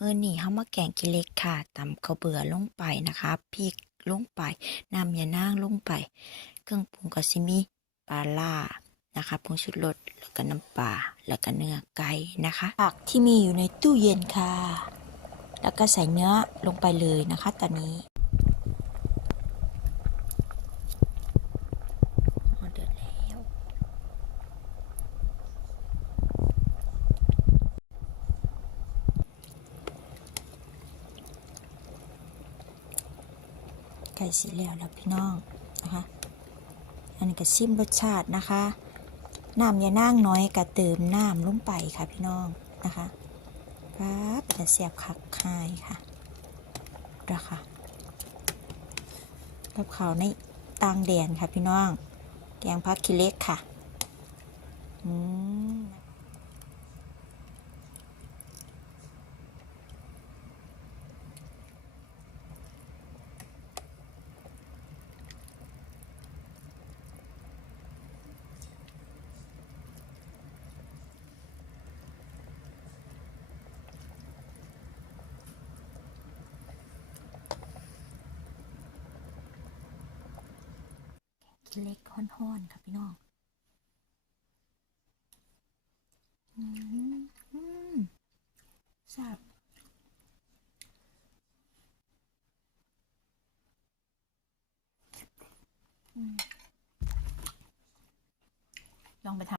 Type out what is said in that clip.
มื่อนี้เฮามาแกงกิเล็กค่ะตำข้าวเบื่อลงไปนะคะพริกลงไปน้ำยานางลงไป เครื่องปรุงก็สิมีปลาล่านะคะผงชูรสแล้วก็น้ำปลาแล้วก็เนื้อไก่นะคะผักที่มีอยู่ในตู้เย็นค่ะ แล้วก็ใส่เนื้อลงไปเลยนะคะตอนนี้อ๋อเดือดแล้ว ไก่สีแล้วแล้วพี่น้องนะคะ อันนี้ก็ซิมรสชาตินะคะ น้ำอย่านั่งน้อยก็เติมน้ำลงไปค่ะพี่น้องนะคะปั๊บจะเสียบคักคายค่ะราคากับเขาวในต่างแดนค่ะพี่น้อง แกงพักคิเล็กค่ะ อืม เล็กห่อนๆค่ะพี่น้องอืมอืมแซบลองไปทำ